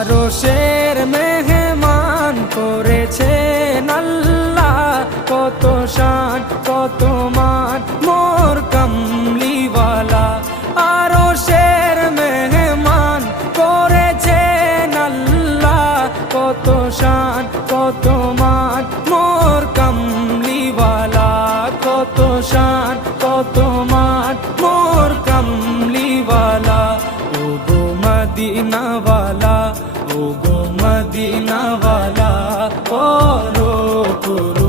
আরশের মেহমান করেছেন আল্লাহ, কত শান কত মান মোর কামলিওয়ালা। আরশের মেহমান করেছেন আল্লাহ, কত শান কত মান মোর কামলিওয়ালা, কত শান কত মান মোর কামলিওয়ালা। ও গো মদিনাওয়ালা, ও গো মদিনাওয়ালা, করো